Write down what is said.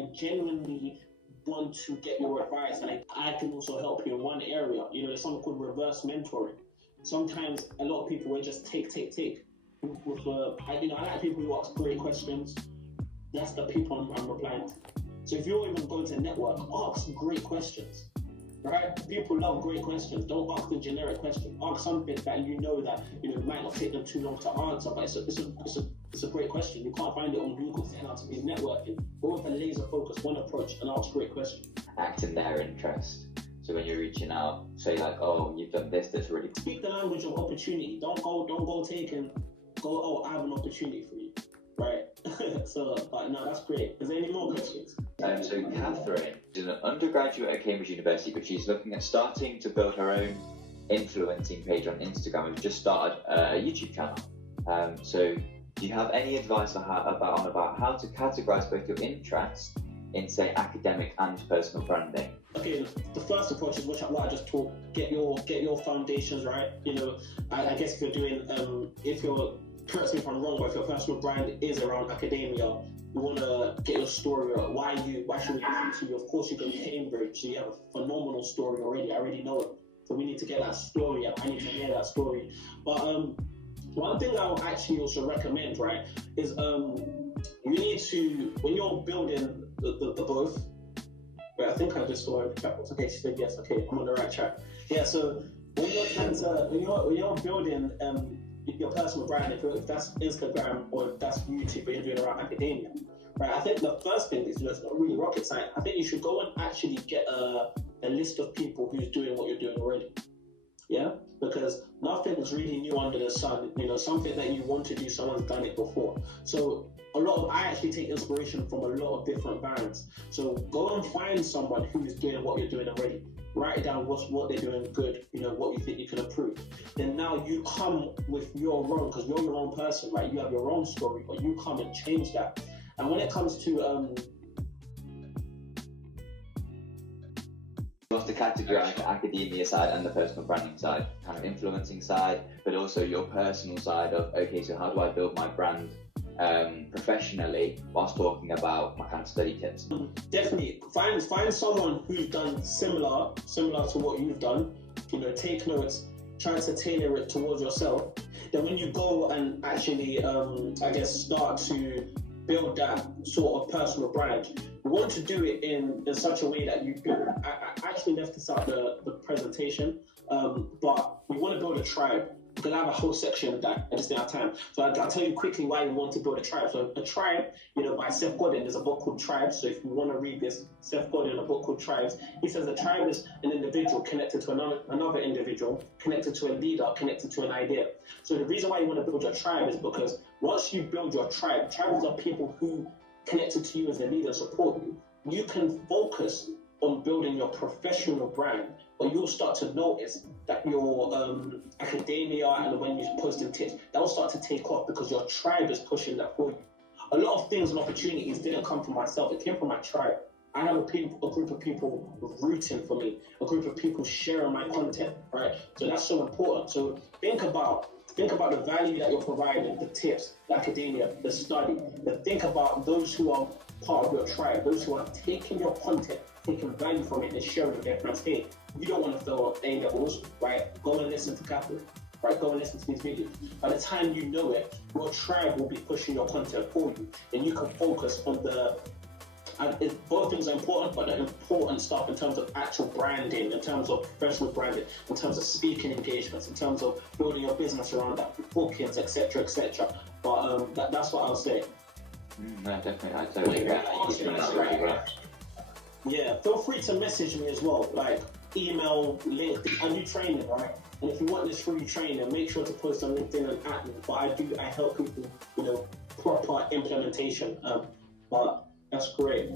I genuinely want to get your advice, and I can also help you in one area. You know, there's something called reverse mentoring. Sometimes a lot of people will just take. I like people who ask great questions. That's the people I'm replying to. So if you're even going to network, ask great questions. Right? People love great questions. Don't ask the generic question. Ask something that you know might not take them too long to answer, but it's a great question. You can't find it on Google. Setting out to be networking. Go with a laser focus, one approach, and ask great questions. Act in their interest. So when you're reaching out, say like, oh, you've done this really. Speak the language of opportunity. Don't go oh, I have an opportunity for you. Right. So, but no, that's great. Is there any more questions? So Cathryn is an undergraduate at Cambridge University, but she's looking at starting to build her own influencing page on Instagram. We've just started a YouTube channel. So do you have any advice about how to categorize both your interests in, say, academic and personal branding? Okay, the first approach is what I just taught. Get your foundations right. You know, I guess if you're doing correct me if I'm wrong, but if your personal brand is around academia, you want to get your story out. Why should we listen to you? Of course, you go to Cambridge, so you have a phenomenal story already. I already know it. So we need to get that story out. I need to hear that story. But one thing I would actually also recommend, right, is you need to, when you're building the both, wait, I think I just saw it. Okay, she said yes. Okay, I'm on the right track. Yeah, so when you're building your personal brand, if that's Instagram or if that's YouTube, but you're doing around academia, right? I think the first thing is, it's not really rocket science. I think you should go and actually get a list of people who's doing what you're doing already. Yeah, because nothing's really new under the sun. You know, something that you want to do, someone's done it before. So I actually take inspiration from a lot of different brands. So go and find someone who's doing what you're doing already. Write down what they're doing good, what you think you can improve. Then now you come with your own, because you're your own person, right? You have your own story, but you come and change that. And when it comes to you have to categorize the academia side and the personal branding side, kind of influencing side, but also your personal side of, okay, so how do I build my brand professionally whilst talking about my kind of study tips? Definitely find someone who's done similar to what you've done. Take notes, try to tailor it towards yourself. Then when you go and actually start to build that sort of personal brand, you want to do it in such a way that you build. I actually left this out the presentation, but we want to build a tribe. Because I have a whole section of that, I just didn't have time. So I'll tell you quickly why we want to build a tribe. So a tribe, by Seth Godin, there's a book called Tribes. So if you want to read this, Seth Godin, a book called Tribes, he says a tribe is an individual connected to another individual, connected to a leader, connected to an idea. So the reason why you want to build your tribe is because once you build your tribes are people who connected to you as a leader, support you. You can focus on building your professional brand, but you'll start to notice that your academia and when you're posting tips, that will start to take off because your tribe is pushing that for you. A lot of things and opportunities didn't come from myself, it came from my tribe. I have a group of people rooting for me, a group of people sharing my content, right? So that's so important. So think about the value that you're providing, the tips, the academia, the study. Then think about those who are part of your tribe, those who are taking your content, taking value from it and sharing it with their friends. Hey, you don't want to fail A levels, right? Go and listen to Cathryn, right? Go and listen to these videos. By the time you know it, your tribe will be pushing your content for you. Then you can focus on both things are important, but the important stuff in terms of actual branding, in terms of professional branding, in terms of speaking engagements, in terms of building your business around that, bookings, etc., etc. But that's what I'll say. No, definitely, I totally agree. Yeah, feel free to message me as well, like email, LinkedIn. I do training, right? And if you want this free training, make sure to post on LinkedIn and at me. But I help people, proper implementation. But that's great.